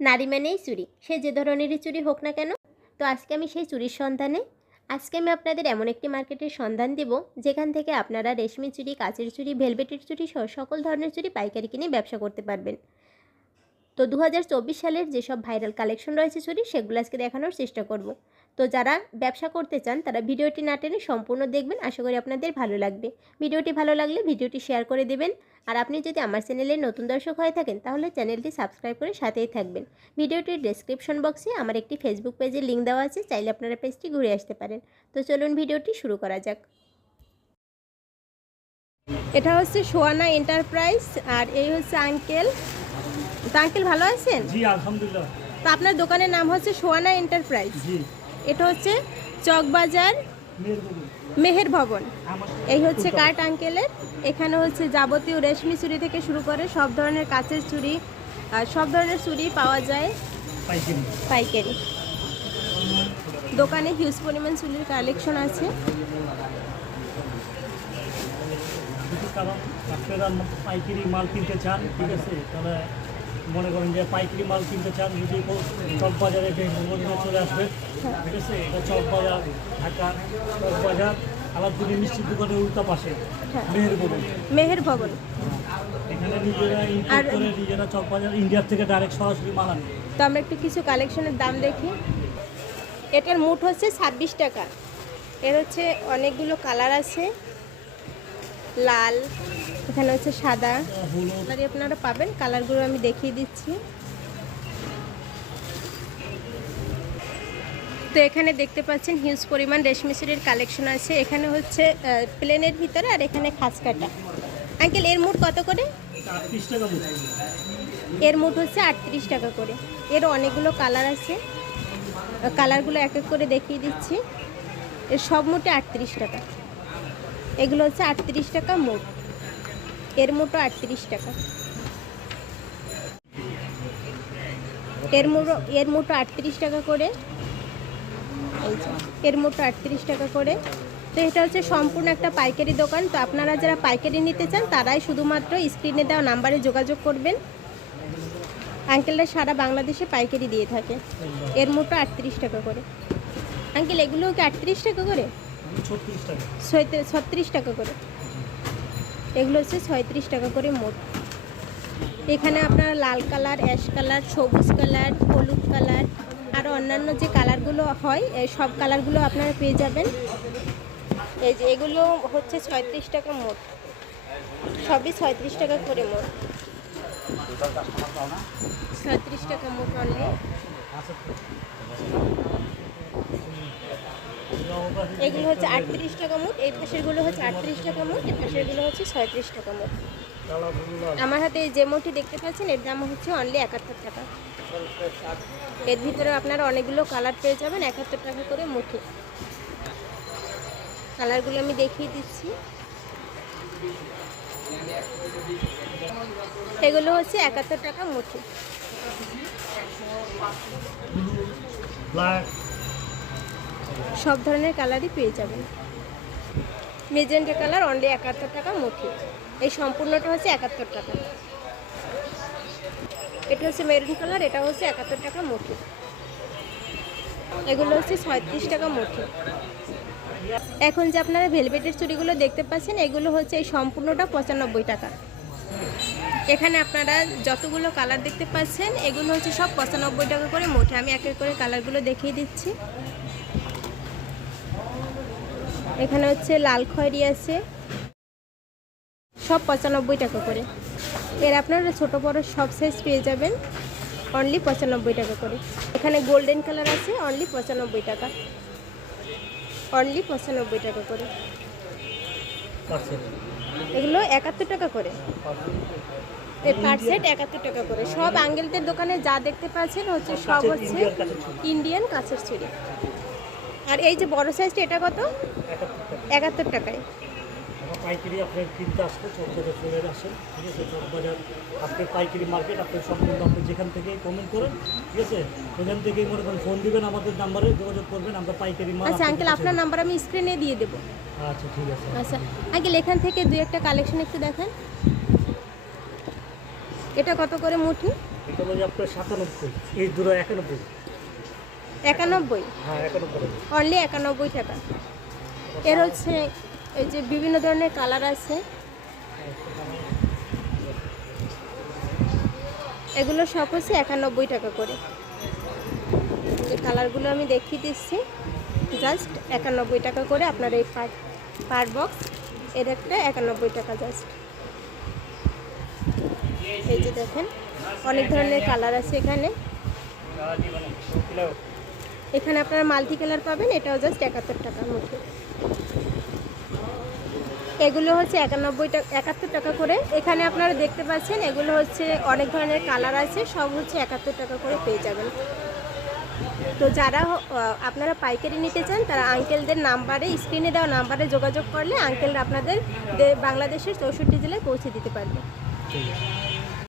নারী মানেই চুরি। সে যে ধরনেরই চুরি হোক না কেন, তো আজকে আমি সেই চুরির সন্ধানে। আজকে আমি আপনাদের এমন একটি মার্কেটের সন্ধান দেব, যেখান থেকে আপনারা রেশমি চুরি, কাচের চুরি, ভেলভেটের চুরি সহ সকল ধরনের চুরি পাইকারি কিনে ব্যবসা করতে পারবেন। তো দু হাজার চব্বিশ সালের যেসব ভাইরাল কালেকশন রয়েছে চুরি, সেগুলো আজকে দেখানোর চেষ্টা করব। তো যারা ব্যবসা করতে চান তারা ভিডিওটি না টেনে সম্পূর্ণ দেখবেন। আশা করি আপনাদের ভালো লাগবে। ভিডিওটি ভালো লাগলে ভিডিওটি শেয়ার করে দেবেন। আর আপনি যদি আমার চ্যানেলে নতুন দর্শক হয়ে থাকেন তাহলে চ্যানেলটি সাবস্ক্রাইব করে সাথেই থাকবেন। ভিডিওটির ডেসক্রিপশন বক্সে আমার একটি ফেসবুক পেজের লিঙ্ক দেওয়া আছে চাইলে আপনারা পেজটি ঘুরে আসতে পারেন। তো চলুন ভিডিওটি শুরু করা যাক। এটা হচ্ছে সোয়ানা এন্টারপ্রাইজ আর এই হচ্ছে আঙ্কেল তো আঙ্কেল ভালো আছেন? জি আলহামদুলিল্লাহ। তো আপনার দোকানের নাম হচ্ছে সোয়ানা এন্টারপ্রাইজ জি। এটা হচ্ছে চকবাজার মেহের ভবন। এই হচ্ছে কাঠ আঙ্কেলের। এখানে হচ্ছে যাবতীয় রেশমি চুড়ি থেকে শুরু করে সব ধরনের কাচের চুড়ি আর সব ধরনের চুড়ি পাওয়া যায় পাইকারি। পাইকারি। দোকানে হিউজ পরিমাণ চুড়ির কালেকশন আছে। আপনারা পাইকারি মাল কিনতে চান ঠিক আছে তাহলে মনে করেন যে পাইকারি মাল কিনতে চান যদি চক বাজারে চলে আসবে ইন্ডিয়ার থেকে তো আমরা কিছু দাম দেখি। এটার মুঠ হচ্ছে ছাব্বিশ টাকা। এর হচ্ছে অনেকগুলো কালার আছে। লাল, এখানে হচ্ছে সাদা। আপনারা পাবেন, কালারগুলো আমি দেখিয়ে দিচ্ছি। তো এখানে দেখতে পাচ্ছেন হিউজ পরিমাণ রেশমি শাড়ির কালেকশন আছে। এখানে হচ্ছে প্লেনের ভিতরে আর এখানে খাস কাটা। আঙ্কেল এর মুঠ কত করে? এর মুঠ হচ্ছে আটত্রিশ টাকা করে। এর অনেকগুলো কালার আছে। কালারগুলো এক এক করে দেখিয়ে দিচ্ছি। এর সব মোটে আটত্রিশ টাকা। এগুলো হচ্ছে আটত্রিশ টাকা মোট। এর মোটো আটত্রিশ টাকা। এর মুটো, এর মোটো আটত্রিশ টাকা করে। এই যে, এর মোটো আটত্রিশ টাকা করে। তো এটা হচ্ছে সম্পূর্ণ একটা পাইকারি দোকান। তো আপনারা যারা পাইকারি নিতে চান তারাই শুধুমাত্র স্ক্রিনে দেওয়া নাম্বারে যোগাযোগ করবেন। আঙ্কেলরা সারা বাংলাদেশে পাইকারি দিয়ে থাকে। এর মোটো আটত্রিশ টাকা করে। আঙ্কেল এগুলোও কি আটত্রিশ টাকা করে? ছত্রিশ টাকা করে। এগুলো হচ্ছে ছয়ত্রিশ টাকা করে মোট। এখানে আপনারা লাল কালার অ্যাশ কালার সবুজ কালার হলুদ কালার আর অন্যান্য যে কালারগুলো হয় সব কালারগুলো আপনারা পেয়ে যাবেন। এই যে এগুলো হচ্ছে ছয়ত্রিশ টাকা মোট। সবই ছয়ত্রিশ টাকা করে মোট। ছয়ত্রিশ টাকা মোট অনলি এগুলো হচ্ছে আটত্রিশ টাকা মোট, এই পাশেরগুলো হচ্ছে আটত্রিশ টাকা মোট, এই পাশেরগুলো হচ্ছে ছয়ত্রিশ টাকা মোট। আমার হাতে যে মোটি দেখতে পাচ্ছেন, এর দাম হচ্ছে অনলি একাত্তর টাকা। এর ভিতরে আপনারা অনেকগুলো কালার পেয়ে যাবেন, একাত্তর টাকা করে মুঠি। কালারগুলো আমি দেখিয়ে দিচ্ছি। এগুলো হচ্ছে একাত্তর টাকা মুঠি। ব্ল্যাক সব ধরনের কালারই পেয়ে যাবেন। মেজেন্টা কালার অনলি একাত্তর টাকা মুঠি এই সম্পূর্ণটা হচ্ছে একাত্তর টাকা। এটা হচ্ছে মেরুন কালার এটা হচ্ছে একাত্তর টাকা মুঠি এগুলো হচ্ছে ছয়ত্রিশ টাকা মুঠি এখন যে আপনারা ভেলভেটের চুড়িগুলো দেখতে পাচ্ছেন, এগুলো হচ্ছে এই সম্পূর্ণটা পঁচানব্বই টাকা। এখানে আপনারা যতগুলো কালার দেখতে পাচ্ছেন, এগুলো হচ্ছে সব পঁচানব্বই টাকা করে মোটে আমি এক এক করে কালারগুলো দেখিয়ে দিচ্ছি। এখানে হচ্ছে লাল খয়েরি আছে। সব পঁচানব্বই টাকা করে। এর আপনারা ছোট বড় সব সাইজ পেয়ে যাবেন। অনলি পঁচানব্বই টাকা করে। এখানে গোল্ডেন কালার আছে অনলি পঁচানব্বই টাকা। অনলি পঁচানব্বই টাকা করে। এগুলো একাত্তর টাকা করে। পার সেট একাত্তর টাকা করে। সব আঙ্গেলদের দোকানে যা দেখতে পাচ্ছেন হচ্ছে সব হচ্ছে কাচের। ইন্ডিয়ান কাছের চুড়ি। আর এই যে বড় সাইজটা এটা কত? একাত্তর টাকায়। পাইকারি আপনার কিনতে আসলে বাজার চলে আসেন ঠিক আছে? চক বাজার আপনার পাইকারি মার্কেট আপনার সম্পূর্ণ আপনি যেখান থেকেই কমেন্ট করেন ঠিক আছে? সেখান থেকেই মনে করেন ফোন দিবেন আমাদের নাম্বারে যোগাযোগ করবেন আমরা পাইকারি মাল আচ্ছা আঙ্কেল আপনার নাম্বার আমি স্ক্রিনে দিয়ে দেবো। আচ্ছা ঠিক আছে। আচ্ছা আঙ্কেল এখান থেকে দুই একটা কালেকশন একটু দেখান। এটা কত করে মুঠি? এটা হলো আপনার সাতানব্বই এই দুটো একানব্বই। একানব্বই। হ্যাঁ একানব্বই। অনলি একানব্বই টাকা। এর হচ্ছে এই যে বিভিন্ন ধরনের কালার আছে। এগুলো সব হচ্ছে একানব্বই টাকা করে। এই কালারগুলো আমি দেখিয়ে দিচ্ছি। জাস্ট একানব্বই টাকা করে আপনার এই পার পার বক্স। এর একটা একানব্বই টাকা জাস্ট। এই যে দেখেন অনেক ধরনের কালার আছে এখানে। এখানে আপনারা মাল্টি কালার পাবেন, এটাও জাস্ট একাত্তর টাকার মধ্যে। এগুলো হচ্ছে একানব্বই টাকা, একাত্তর টাকা করে। এখানে আপনারা দেখতে পাচ্ছেন, এগুলো হচ্ছে অনেক ধরনের কালার আছে, সব হচ্ছে একাত্তর টাকা করে পেয়ে যাবেন। তো যারা আপনারা পাইকারি নিতে চান, তারা আঙ্কেলদের নাম্বারে, স্ক্রিনে দেওয়া নাম্বারে যোগাযোগ করলে আঙ্কেলরা আপনাদের বাংলাদেশের চৌষট্টি জেলায় পৌঁছে দিতে পারবে।